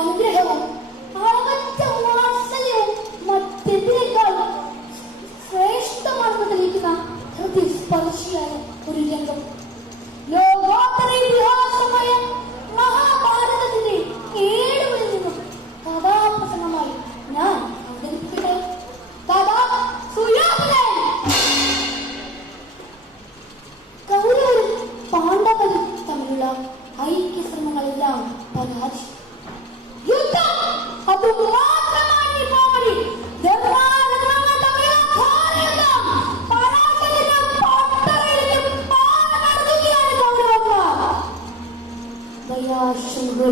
alegria, relâmpago. É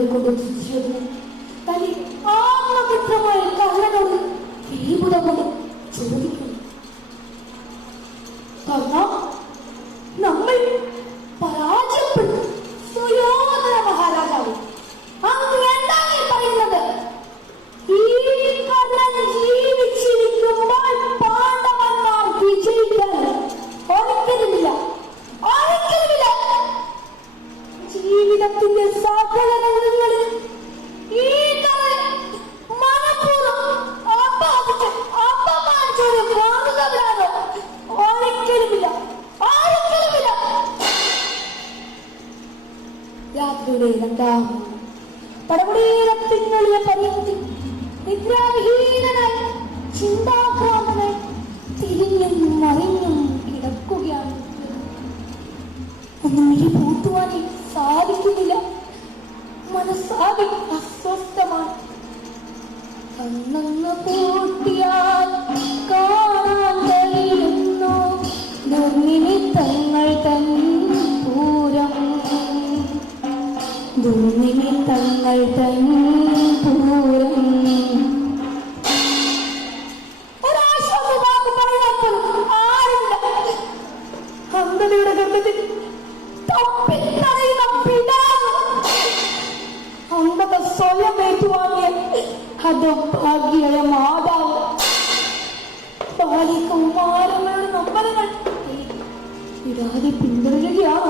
Кодексу Сьогодні ta കുന്നിനി തങ്ങൾ തൻ പൂരം അന്തതയുടെ ഗർഭത്തിൽ തപ്പിത്തറയുന്ന പിതാവ്. അന്തത സ്വയം ഏറ്റുവാങ്ങിയ അതോ ഭാഗ്യയ മാതാവ്. ബാലിക കുമാരങ്ങളുടെ നമ്പരങ്ങൾ ഇതാരെ പിന്തുടരുകയാണ്.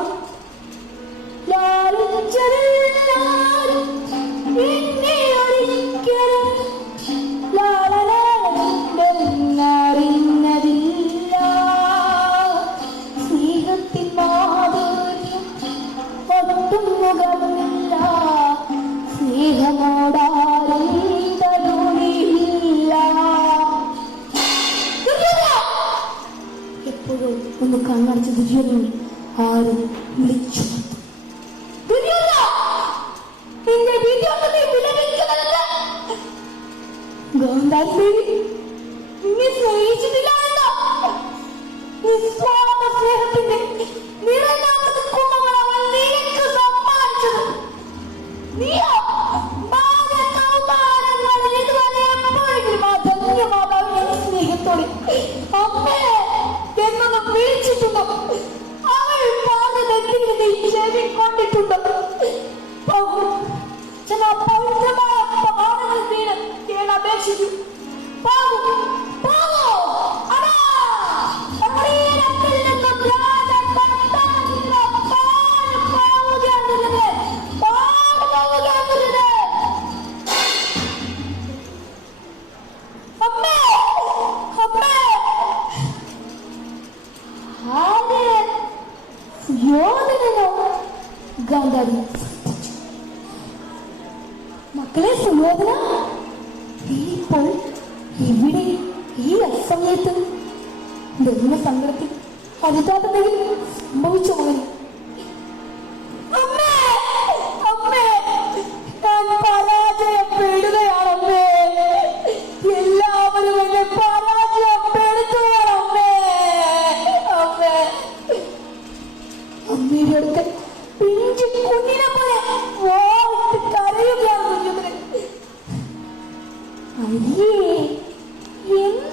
బోధనలో గాంధారి മക്കളെ സുബോധന നീ ഇപ്പോൾ ഇവിടെ ഈ അസമയത്ത് ദൈവ സംഘത്തിൽ അതിതാത്തതയിൽ സംഭവിച്ചു മകനെ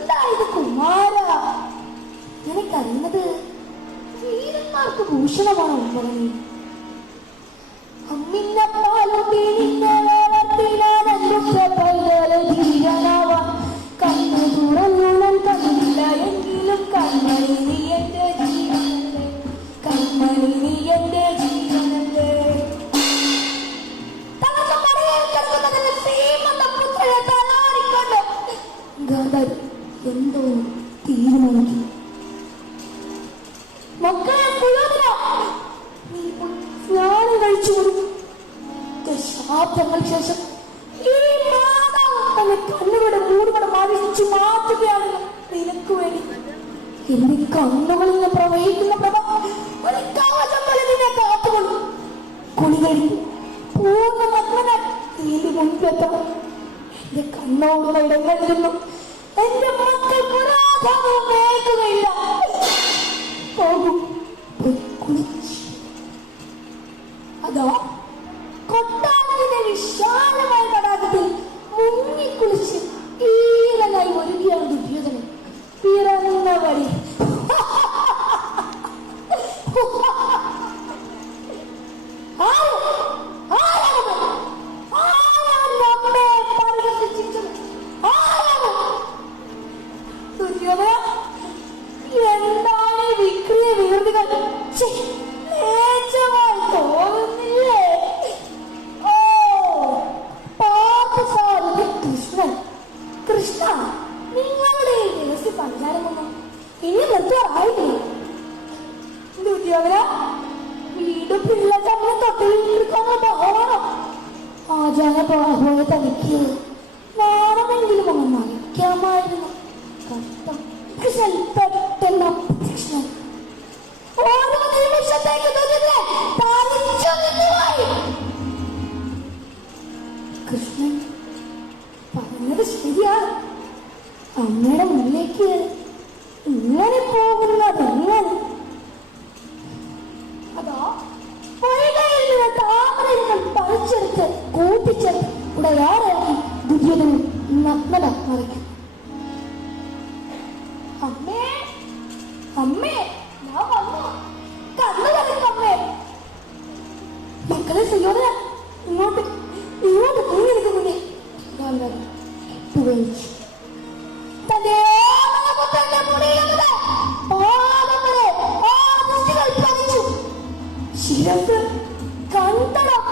എന്താ കുമാര? വീരന്മാർക്ക് ഭൂഷണമാണ് ഉമ്മറങ്ങി അമ്മിന്നപ്പാലും തേടി ദശാബ്ദങ്ങൾക്ക് ശേഷം ഈ മാതാവ് കണ്ണുകളുടെ മൂടുകളെ ആവശ്യിച്ചു മാറ്റുകയാണ്. നിനക്ക് വേണ്ടി എന്റെ കണ്ണുകളിൽ നിന്ന് പ്രവഹിക്കുന്ന പ്രഭാവം ഒരു കവചം കുളി പൂർണ മക്കളെ മുൻപെത്തണം എന്റെ കണ്ണോടുള്ള ഇടങ്ങളിൽ എന്റെ മക്കൾ സുയോധന ഇങ്ങോട്ട് ഇങ്ങോട്ട് നിൽക്കുന്നുണ്ടേ ഗാന്ധാരി ഉപയോഗിച്ചു തന്റെ ഓമനപുത്രന്റെ മുടിയിലത് പാദം വരെ ആ ദൃഷ്ടികൾ പതിച്ചു. ശിരസ് കണ്ടടം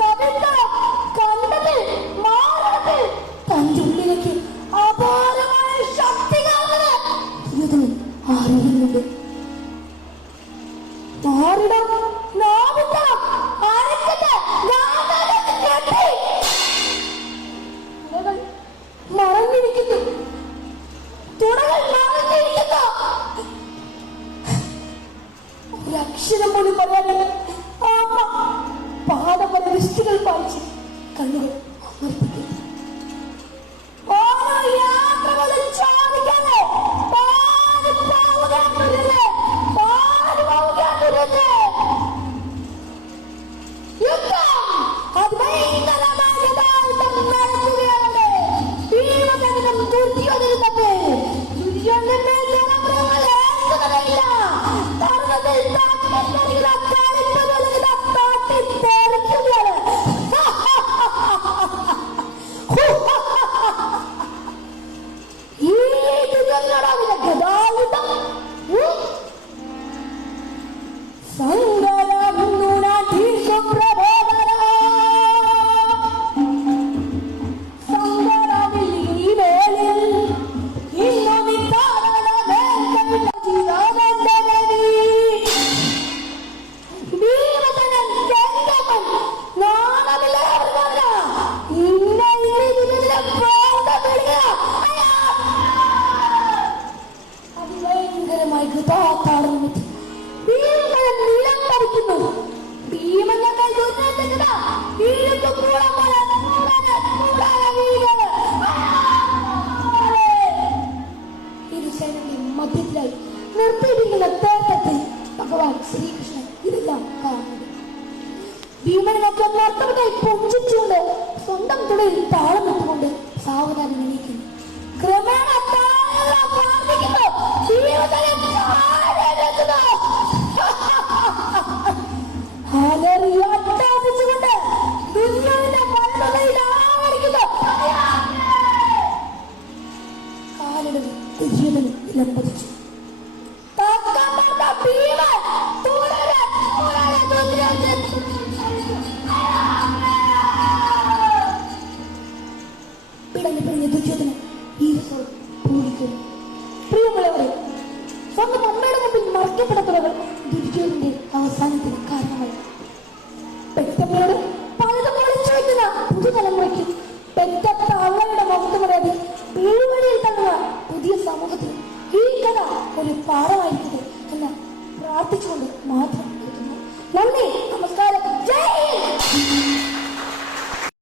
കവിത്തടം കണ്ടതിൽ മാരണത്തിൽ തന്റെ ഉള്ളിലേക്ക് അപാരമായ ശക്തി കാണുന്നത് അറിയുന്നുണ്ട്. ഒരക്ഷരം പോലും പറയാനില്ല ആ അമ്മ പാദപര ദൃഷ്ടികൾ പാലിച്ച് കണ്ണുകൾ മധ്യത്തിലായി നിർത്തിയിരിക്കുന്ന തോട്ടത്തിൽ ഭഗവാൻ ശ്രീകൃഷ്ണൻ ഇതെല്ലാം കാണുന്നത് ഭീമനൊക്കെ നർത്തകനായി പൊഞ്ചിച്ചുകൊണ്ട് സ്വന്തം തുടയിൽ താളം ഇട്ടുകൊണ്ട് സാവധാനം എണീക്കുന്നു ക്രമേണ não.